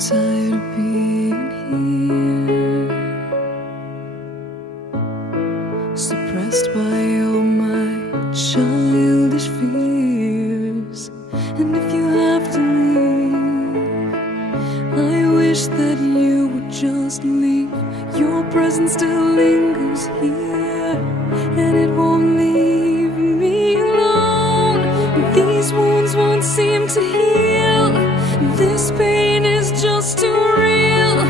tired of being here, suppressed by all my childish fears. And if you have to leave, I wish that you would just leave. Your presence still lingers here, and it won't leave me alone. These wounds won't seem to heal. This pain is just too real.